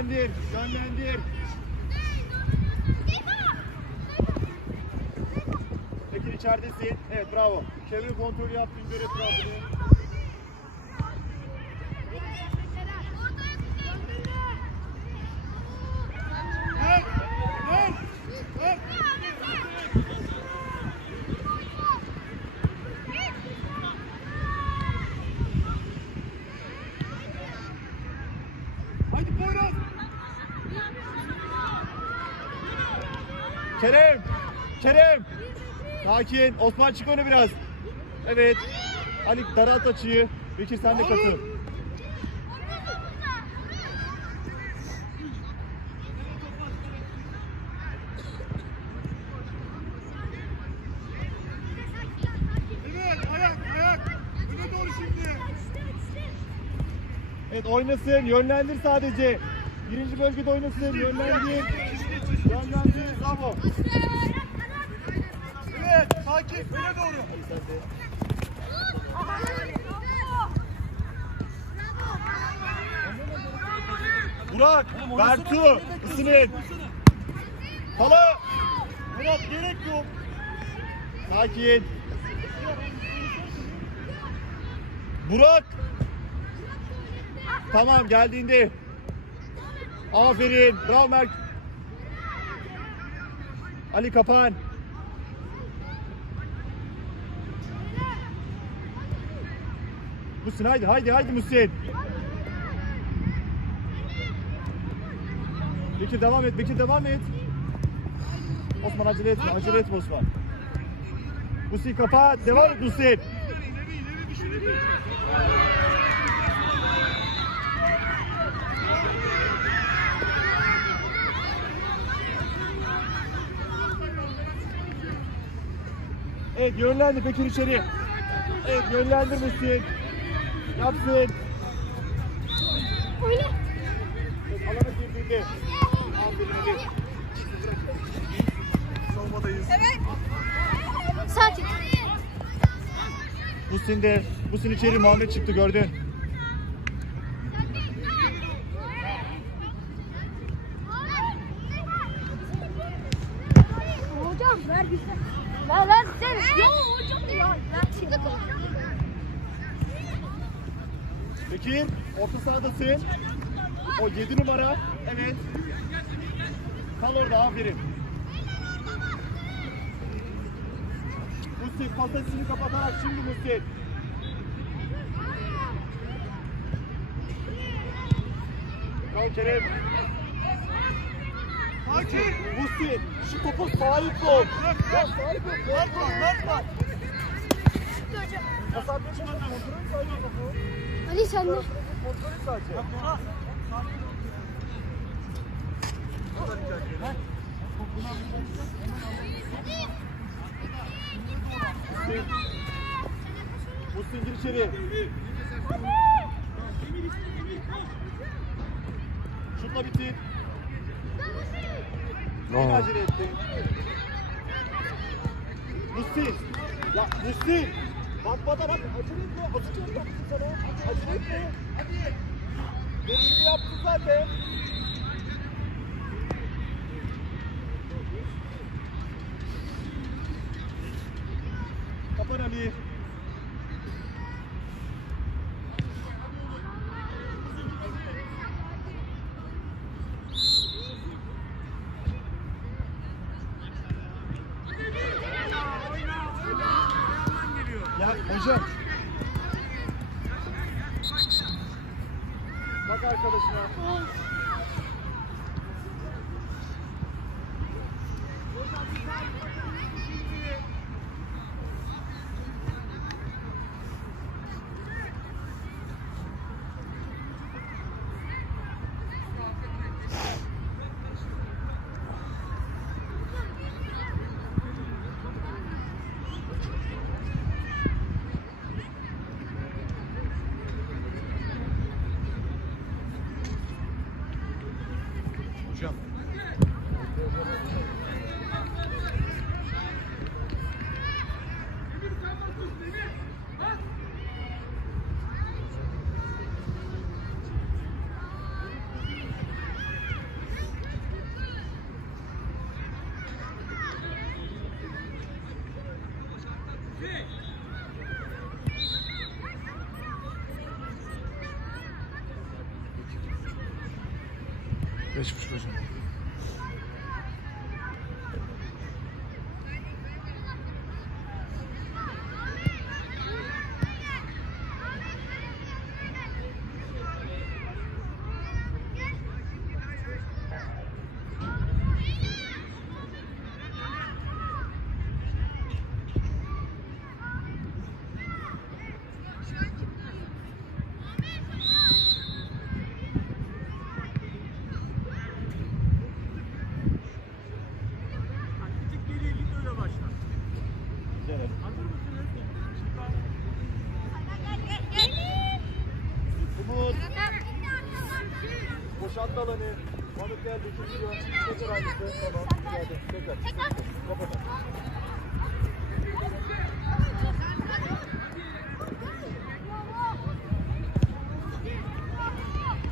Yönlendir, yönlendir. Bekir içeridesin. Evet bravo. Çevre kontrolü yap, gündür etrafını. Kerem, Kerem. Sakin. Osman çık öne biraz. Evet. Ali daralt açıyı. Bekir sen de katıl. Evet oynasın. Yönlendir sadece. Birinci bölgede oynasın. Yönlendir. Yönlendir. Bravo. Evet sakin öne doğru. Burak, Bertu, ısının. Pala. Murat gerek yok. Sakin. Burak. Tamam geldiğinde. Aferin. Bravo Merk. Ali Kapan. Musin haydi haydi haydi Musin. Bekir devam et Bekir devam et. Osman acele etme acele etme Osman. Musin kapa devam et Musin. İleri ileri düşünün. Evet yönlendi Bekir içeri. Evet yönlendir Musin. Yapsın. Evet, alana girdiğinde. Aferin Ali. Savunmadayız. Sakin. Musin de. Musin içeri Muhammed çıktı gördün. Hocam ver bize. Ver ver sen. Yo hocam ya. Ver şimdi. Bekir orta sahadasın. O 7 numara. Evet. Kal orada aferin. Musin pasasını kapatarak şimdi Musin. Kal Kerem. Sakin. Musin şu topa sahip ol. Ya sahip ol. Bırakma bırakma. Beşiktaş'ın kontrolü sadece topu. Ali sen de. Kontrolü sadece. Musin. Musin gir içeri. Şutla bitir. Yine acele etti. Musin. Ya Musin. Bakmadan bak acele etme. Yaptın sana. Acele etme. Hadi. Dediğini yaptın zaten. Kapan Ali. Ya hocam. Bak arkadaşına.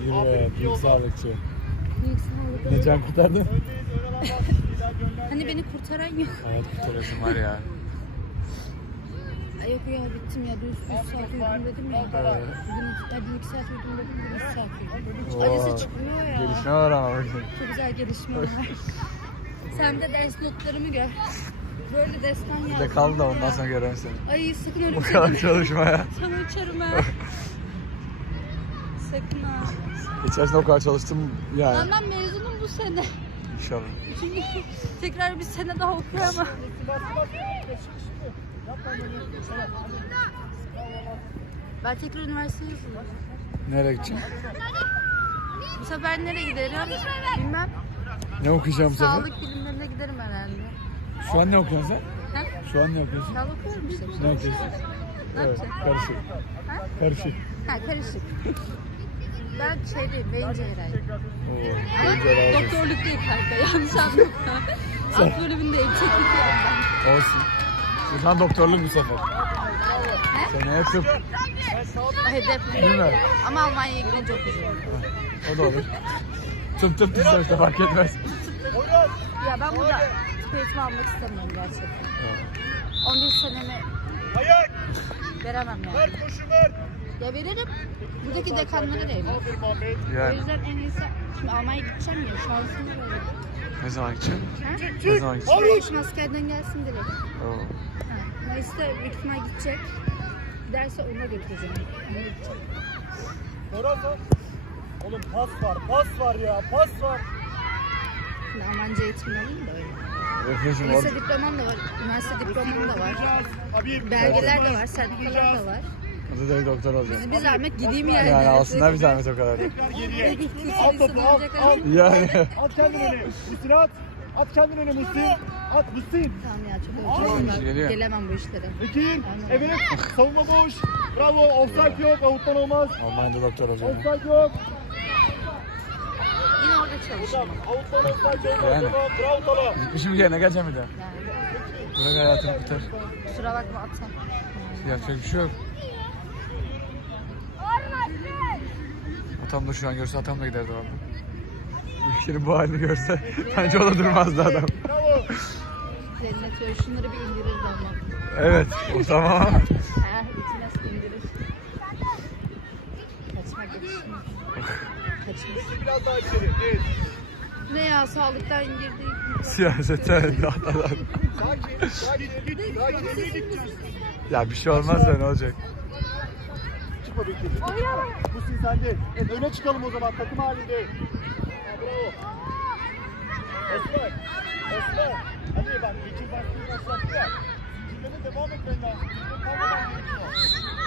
İyi büyük sağlıkçı. Büyük sağlık. Ne can kurtardın? Hani beni kurtaran yok. Hayat kurtarıyorsun var ya. Yok ya bittim ya. Düz 3 saat uyudum dedim ya. Evet. Bugün hadi 2 saat uyudum dedim. Bugün 3 saat uyudum. Oo, Acısı çıkmıyor ya. Gelişme var ama. Çok güzel gelişme var. Sen de ders notlarımı gör. Böyle destan Bir de kal da ondan sonra görürüm seni. Ay sakın öyle Bu bir şey kadar deme. çalışmaya. Sana uçarım ha. sakın ha. İçerisinde o kadar çalıştım yani. Lan ben mezunum bu sene. İnşallah. Çünkü tekrar bir sene daha okuyamam. Ben tekrar üniversiteye yazılırım. Nereye gideceğim? Bu sefer nereye giderim? Bilmem. Ne okuyacağım sefer? Sağlık bilimlerine giderim herhalde. Şu an ne okuyorsun sen? Ha? Şu an ne okuyorsun? Sağlık okuyorum işte. Ne okuyorsun? Ne Evet, yapacağım? karışık. Ha? Karışık. Ha karışık. Ben şeydeyim, beyin cerrahi. Oo, doktorluk değil kanka, yanlış anlama. Alt bölümündeyim, teknik yandan. Olsun. Bu zaman doktorluk bu sefer. Seneye tıp. Değil mi? Ama Almanya'ya gidince okuyacağım. O da olur. Tıp tıp tıp sonuçta fark etmez. Ya ben burada tıp eğitimi almak istemiyorum gerçekten. 11 senemi Ayak. veremem yani. Ver koşu ver. Ya veririm. Buradaki dekanlara. Aferin Muhammed. O Yani yüzden en iyisi şimdi Almanya'ya gideceğim ya şansım böyle. Ne zaman gideceğim? Ne zaman gideceğim? Kardeşim askerden gelsin direkt. Oo. Mayıs'ta büyük ihtimal gidecek. Giderse ona götüreceğim. Ona. Orası. Oğlum pas var. Pas var ya. Pas var. Şimdi Almanca eğitim alayım da öyle. Lise diplomam da var, üniversite diplomam da var. Abi Belgeler de var, sertifikalar da var. Da doktor olacağım. Bizi bir zahmet gideyim yani. Yani alsınlar bir zahmet o kadar. geriye. Al topu al. Al. Yani. At kendini öne. Muhsin at. At kendini öne Muhsin. At Muhsin. Tamam ya çok ben. Gelemem bu işlere. Ekin. Evet. Savunma boş. Bravo. Offside yok. Avuttan olmaz. Almanya'da doktor olacağım. Offside yok. Yine orada. Tamam. Avuttan offside yok. Yani. Tamam. Bravo Tala. Gitmişim yerine geleceğim bir daha. Yani. Bırak hayatını biter. Kusura bakma atam. Yapacak bir şey yok. Atam da şu an görse atam da giderdi valla. Ülkenin bu halini görse bence o da durmazdı adam. Cennet şunları bir indirir ama. Evet o tamam. Ha, bitmez indirir. Kaçma geçişim. Kaçma. Biraz daha içeri. Evet. Ne ya sağlıktan girdik. Siyasete. Sakin. Sakin. Ya bir şey olmaz da ne olacak? Çıkma bekle. Muhsin sende. Evet, öne çıkalım o zaman takım halinde. Ha, bravo. Osman. Osman. Hadi bak geçin baskıyı başlattı ya. Zincirleme devam etmen lazım. Zincirleme kalmadan gerekiyor.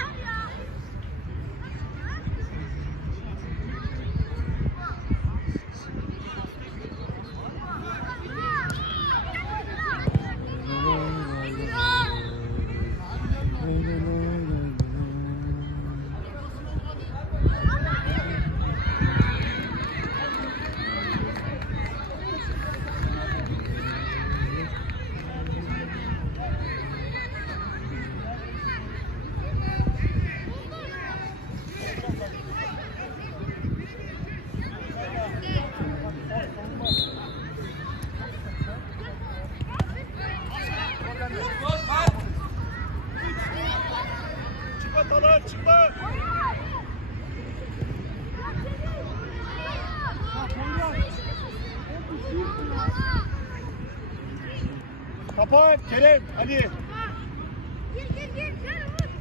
Kapan. Kerem. Ali.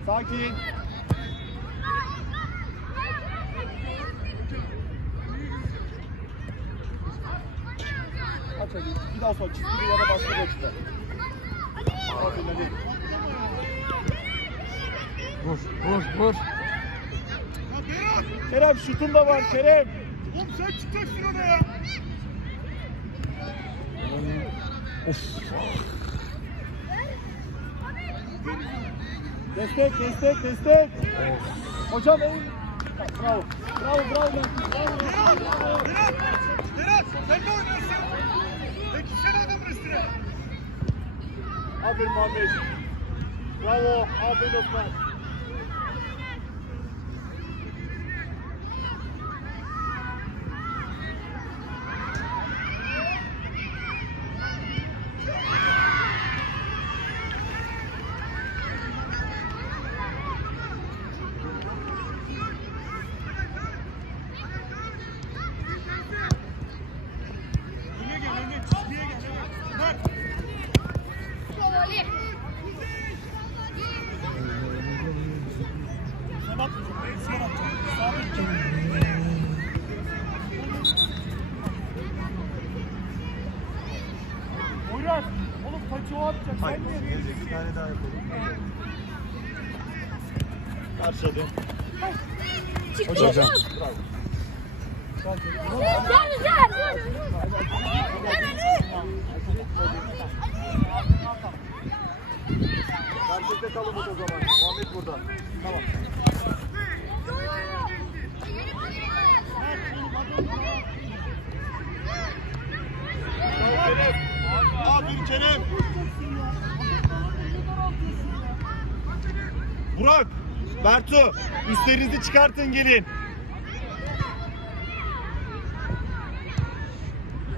Sakin. Aç Ali. Bir daha sonra çizgili ya da başka bir açıda. Aferin Ali. Vur vur vur. Kerem şutun da var Kerem. Oğlum sen çıkacaksın ona ya. Of. Destek destek destek. Hocam eğil. Bravo. Bravo bravo. Bravo. Berat! Berat! Berat! Sen de oynuyorsun. Peki sen adamın üstüne. Aferin Muhammed. Bravo. Aferin Osman. Öne gel öne. Çizgiye gel. Evet. Mert! Sen atmayacaksın. Ben sen atacaksın. Sabit. Oynar. Oğlum vereceksin? Bir tane daha yapalım. Karşıladım. Hocam. Bravo. Merkezde kalın o zaman. Muhammed burada. Tamam. Bravo Kerem. Aferin Kerem. Burak, Bertu, üstlerinizi çıkartın gelin.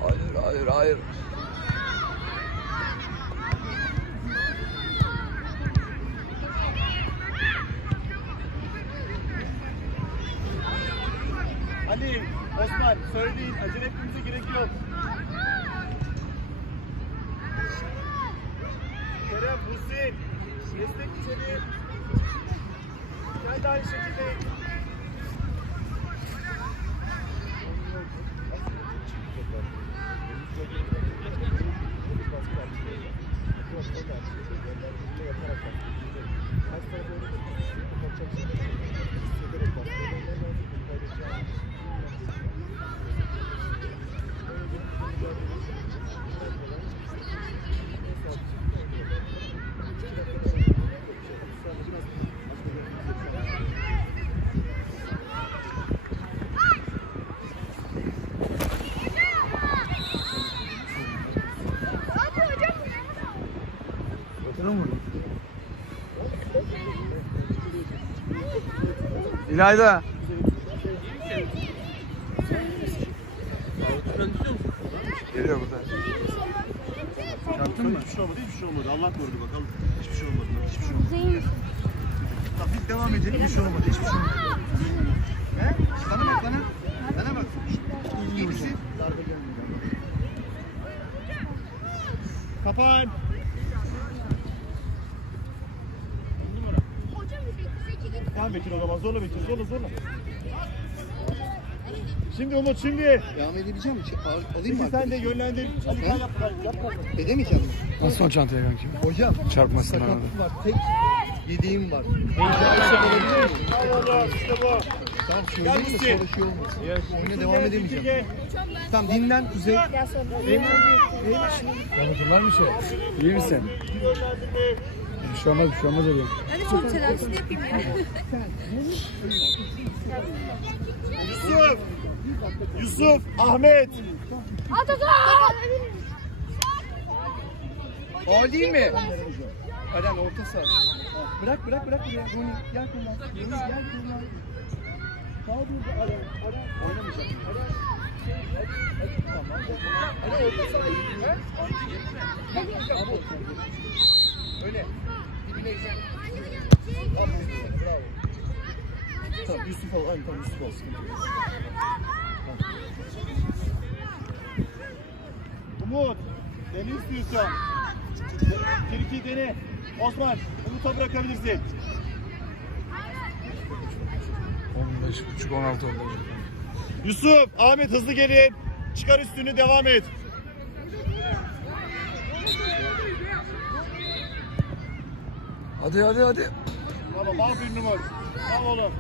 Hayır hayır hayır. Ali, Osman söyleyin acele etmemize gerek yok. Kerem, Hüseyin, destek içeri. İlayda. Geliyor burada. Çarptın mı? Hiçbir şey olmadı, hiçbir şey olmadı. Allah korudu bakalım. Hiçbir şey olmadı, hiçbir şey olmadı. Biz devam edelim, hiçbir şey olmadı, hiçbir şey olmadı. He? Bana bak bana. Bana bak. Gelmedi. Kapan. Tamam Bekir o zaman zorla Bekir zorla zorla. Şimdi Umut şimdi. Devam edebileceğim mi? Al- Alayım Peki mı? sen de yönlendir. Hadi sen yap. Yap. yap. Edemeyeceğim mi? Nasıl son çantaya kanki? Hocam. Çarpmasın bana. Sakatlık var. Tek yediğim var. Heyecanlı olabilir mi? Bravo oğlum, işte bu. Tamam Gel söyleyeyim de misin? sonra şey olmasın. Oyuna devam Gel, edemeyeceğim. gel. Tamam dinlen Kuzey. Var mı şey? İyi misin? Bir şey olmaz bir şey olmaz oluyor. Hadi çok telaşlı yapayım ya. Yusuf. Yusuf. Ahmet. O değil mi? Eren orta saha. Bırak bırak bırak buraya. Roni gel kullan. Roni gel kullan. Kal burada Eren. Eren oynamayacak. He? Abi orta saha. Öyle. Aferin, Bravo. Tamam Yusuf ol. Aynen tamam Yusuf olsun. Umut. Beni istiyorsan. Friki dene. Osman Umut'a bırakabilirsin. 15.5 16 oldu. Yusuf, Ahmet hızlı gelin. Çıkar üstünü devam et. Hadi hadi hadi. Tamam aferin Umut. Tamam oğlum.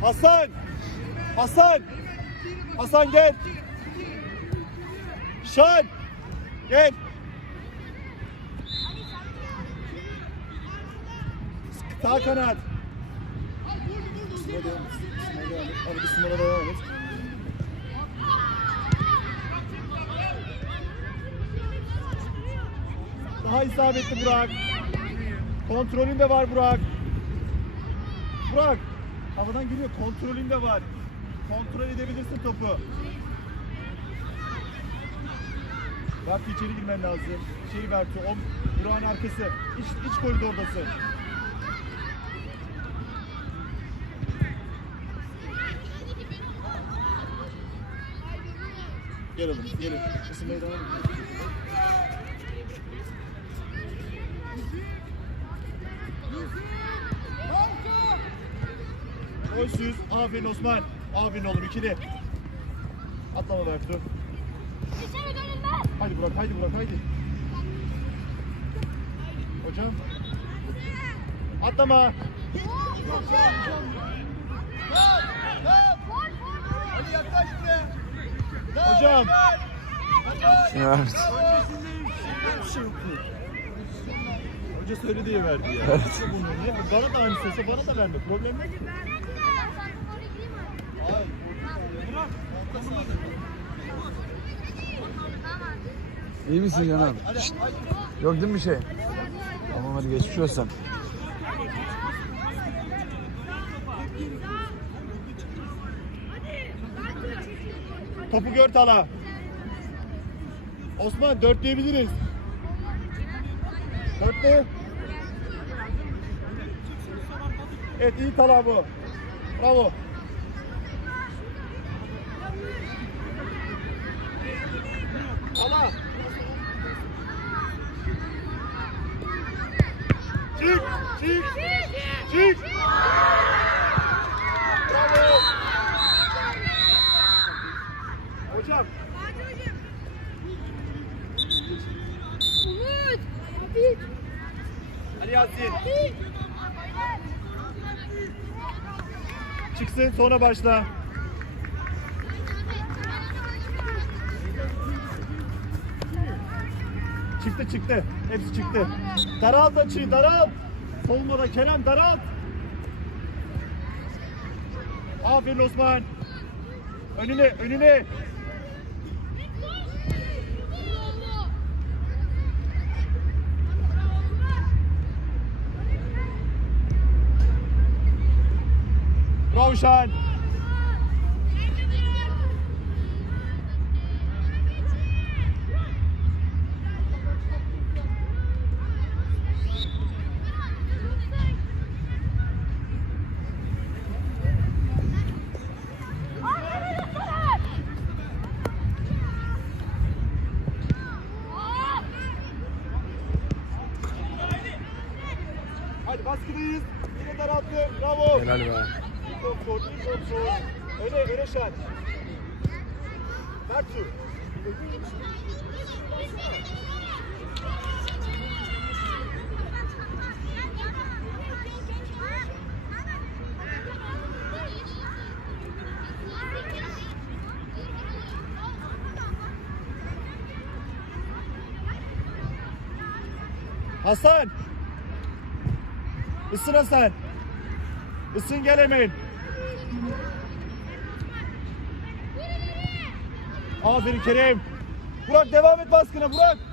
Hasan. Hasan. Hasan gel. Şan. Gel. Sağ kanat. Abi İsmail'e devam et. Daha isabetli Burak. Kontrolün de var Burak. Burak. Havadan geliyor. Kontrolün de var. Kontrol edebilirsin topu. Bertu içeri girmen lazım. İçeri Bertu. O Burak'ın arkası. İç, iç koridordasın. Gel oğlum. Gelin. Isınmaya devam edin. Golsüz. Aferin Osman. Aferin oğlum ikili. Atlama Bertu. Haydi Burak, haydi Burak, haydi. Hocam. Atlama. Hocam. Evet. Hoca söyle diye verdi ya. Evet. Bana da aynı söylese bana da verme. Problem yok. İyi misin canım? Şşt. Yok değil mi bir şey? Tamam hadi geçmiş olsun. Topu gör Tala. Osman dörtleyebiliriz. Dörtlü. Evet iyi Tala bu. Bravo. Tala. Çık, çık, çık. Bravo. Hocam. Umut. Abi. Ali Yasin. Çıksın sonra başla. Çıktı çıktı. Hepsi çıktı. Daralt açıyı daralt. Solmada Kerem daralt. Aferin Osman. Önüne önüne. Bravo Şahan. Hadi baskıdayız. Yine daralttı. Bravo. Helal be. İlk kontrol, ilk kontrol. Öne, öne şan. Hasan. Isın Hasan. Isın gel hemen. Aferin Kerem. Burak devam et baskına Burak.